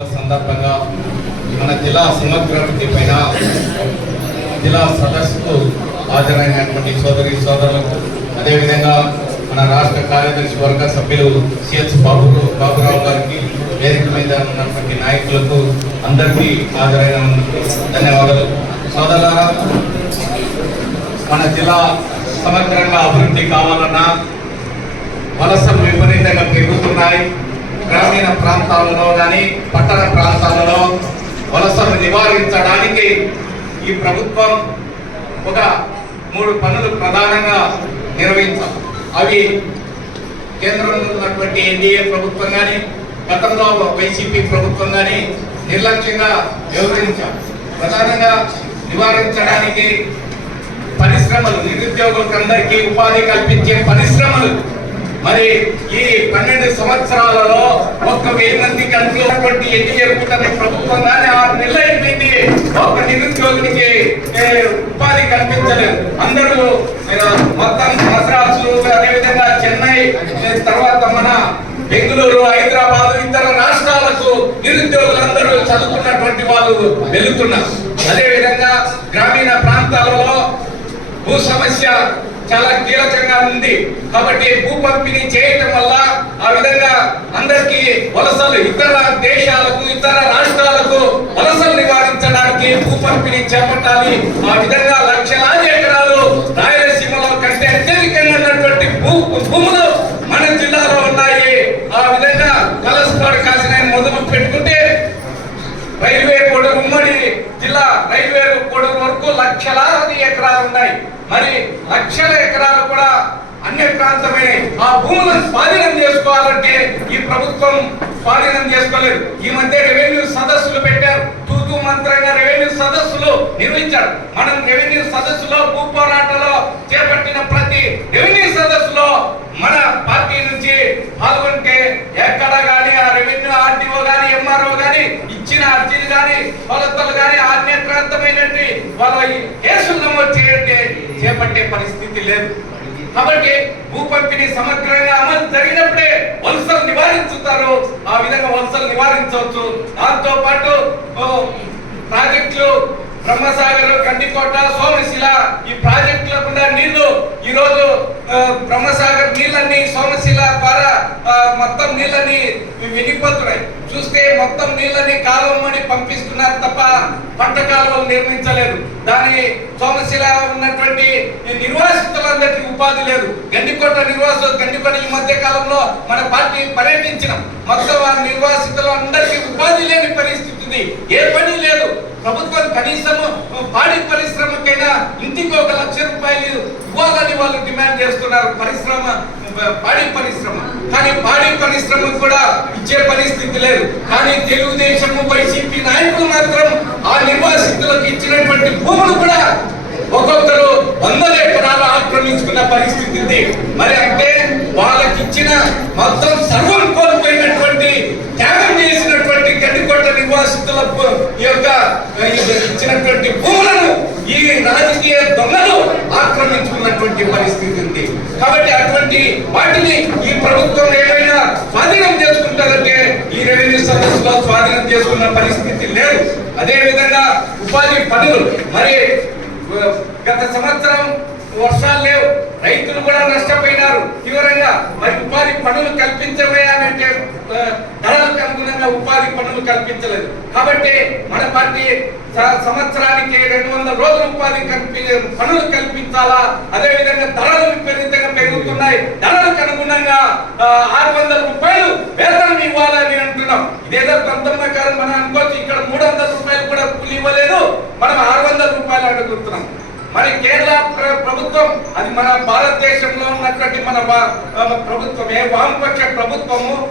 సందర్భంగా మన జిల్లా సమగ్రాభివృద్ధి పైన జిల్లా సదస్సుకు హాజరైనటువంటి సోదరి సోదరులకు అదేవిధంగా మన రాష్ట్ర కార్యదర్శి వర్గ సభ్యులు సిహెచ్ బాబు బాబురావు గారికి వేదిక మీద ఉన్నటువంటి నాయకులకు అందరికీ హాజరైన ధన్యవాదాలు. సోదరులారా మన జిల్లా సమగ్రంగా అభివృద్ధి కావాలన్నా వలసలు విపరీతంగా పెరుగుతున్నాయి. గ్రామీణ ప్రాంతాలలో కానీ పట్టణ ప్రాంతాలలో వలసను నివారించడానికి ఈ ప్రభుత్వం ఒక మూడు పనులు ప్రధానంగా నిర్వహించాలి. అవి కేంద్రంలో ఉన్నటువంటి ఎన్డీఏ ప్రభుత్వం కానీ గతంలో వైసీపీ ప్రభుత్వం కానీ నిర్లక్ష్యంగా వ్యవహరించారు ప్రధానంగా నివారించడానికి పరిశ్రమలు నిరుద్యోగులకు అందరికీ ఉపాధి కల్పించే పరిశ్రమలు మరి ఈ పన్నెండు సంవత్సరాలలో ఒక్క వెయ్యి మంది కంటున్నటువంటి ఎన్డీఏ కూటమి ప్రభుత్వం కానీ ఆరు నెలలు అయిపోయింది ఒక్క నిరుద్యోగునికి ఉపాధి కల్పించలేదు. అందరూ మొత్తం మద్రాసు అదేవిధంగా చెన్నై తర్వాత మన బెంగళూరు హైదరాబాద్ ఇతర రాష్ట్రాలకు నిరుద్యోగులందరూ చదువుకున్నటువంటి వాళ్ళు వెళుతున్నారు. అదేవిధంగా గ్రామీణ ప్రాంతాలలో భూ సమస్య చాలా కీలకంగా ఉంది. కాబట్టి భూ పంపిణీ చేయటం వల్ల ఆ విధంగా అందరికీ వలసలు ఇతర దేశాలకు ఇతర రాష్ట్రాలకు వలసలు నివారించడానికి భూ పంపిణీ చేపట్టాలి. ఆ విధంగా లక్షలాది ఎకరాలు రాయలసీమలో కంటే అత్యధికంగా ఉన్నటువంటి భూ భూములు మన జిల్లాలో ఉన్నాయి. ఆ విధంగా కలసపాడు కాసిన మొదలు పెట్టుకుంటే రైల్వే కూడా ఉమ్మడి జిల్లా రైల్వే కూడా లక్షలాది ఎకరాలు ఉన్నాయి. మరి లక్షల ఎకరాలు కూడా అన్య ప్రాంతమే. ఆ భూములను స్వాధీనం చేసుకోవాలంటే ఈ ప్రభుత్వం స్వాధీనం చేసుకోలేదు. ఈ మధ్య రెవెన్యూ సదస్సులు పెట్టారు. తూతూ మంత్రంగా రెవెన్యూ సదస్సులు నిర్వహించారు మనం రెవెన్యూ సదస్సులో భూ పోరాటంలో చేపట్టిన ప్రతి రెవెన్యూ సదస్సులో మన పార్టీ నుంచి పాల్గొంటే ఎక్కడ గానీ ఆ రెవెన్యూ ఆర్టీఓ గాని ఎంఆర్ఓ కానీ ఇచ్చిన అర్జీలు గానీ కొలతలు గానీ ఆజ్ఞాక్రాంతమైనటువంటి వాళ్ళ స్థితి లేదు. కాబట్టి భూ పంపిణీ సమగ్రంగా అమలు జరిగినప్పుడే వలసలు నివారించుతారు. ఆ విధంగా వలసలు నివారించవచ్చు. దాంతో పాటు ప్రాజెక్టులు బ్రహ్మసాగర్ కందికోట సోమశిల ఈ ప్రాజెక్టుల కూడా నీళ్ళు ఈ రోజు బ్రహ్మసాగర్ నీళ్ళని సోమశిల ద్వారా మొత్తం నీళ్ళని వెళ్ళిపోతున్నాయి చూస్తే మొత్తం నీళ్ళని కాలువమని పంపిస్తున్నారు తప్ప పంట కాలువలు నిర్మించలేదు. దాని సోమశిల ఉన్నటువంటి ఈ నిర్వాసితులందరికీ ఉపాధి లేదు. గండికోట నిర్వాసులు గండికోట ఈ మధ్య కాలంలో మన పార్టీ పర్యటించినాం మొత్తం ఆ నిర్వాసితులు అందరికీ ఉపాధి లేని పరిస్థితి ఉంది ఏ పని లేదు. ప్రభుత్వం కనీసము పాడి పరిశ్రమకైనా ఇంటికి ఒక లక్ష రూపాయలు ఇవ్వాలని వాళ్ళు డిమాండ్ చేస్తున్నారు. పరిశ్రమ పాడి పరిశ్రమ. కానీ పాడి పరిశ్రమ కూడా ఇచ్చే పరిస్థితి లేదు. కానీ తెలుగుదేశము వైసీపీ నాయకులు మాత్రం ఆ నిర్వాసితులకు ఇచ్చినటువంటి భూములు కూడా ఒక్కొక్కరు వందల ఎకరాలు ఆక్రమించుకున్న ఉంది. మరి అంటే వాళ్ళకి ఇచ్చిన మొత్తం సర్వం కోల్పోయినటువంటి త్యాగం చేసినటువంటి గడ్డికొట్ట నివాసితులకు ఈ యొక్క ఇచ్చినటువంటి భూములను ఈ రాజకీయ దొంగలు ఆక్రమించుకున్నటువంటి పరిస్థితి ఉంది. కాబట్టి అటువంటి వాటిని ఈ ప్రభుత్వం ఏమైనా స్వాధీనం చేసుకుంటారంటే ఈ రెవెన్యూ సదస్సులో స్వాధీనం చేసుకున్న పరిస్థితి లేదు. అదే విధంగా ఉపాధి పనులు. మరి గత సంవత్సరం వర్షాలు లేవు. రైతులు కూడా నష్టపోయినారు. తీవ్రంగా. మరి ఉపాధి పనులు కల్పించబోయానంటే ఆ, ధరలకు అనుగుణంగా ఉపాధి పనులు కల్పించలేదు. కాబట్టి మన పార్టీ సంవత్సరానికి రెండు వందల రోజులు ఉపాధి కల్పి పనులు కల్పించాలా? అదే విధంగా ధరలు విపరీతంగా పెరుగుతున్నాయి. ధరలకు అనుగుణంగా ఆరు వందల రూపాయలు వేతనం ఇవ్వాలని అంటున్నాం. ఇదేదో కొంత ప్రకారం మనం అనుకోవచ్చు. ఇక్కడ మూడు వందల రూపాయలు కూడా కూలి ఇవ్వలేదు. మనం ఆరు వందల రూపాయలు అడుగుతున్నాం. మరి కేరళ ప్రభుత్వం అది మన భారతదేశంలో ఉన్నటువంటి మన వా- ఆ, ప్రభుత్వమే వామపక్ష ప్రభుత్వము.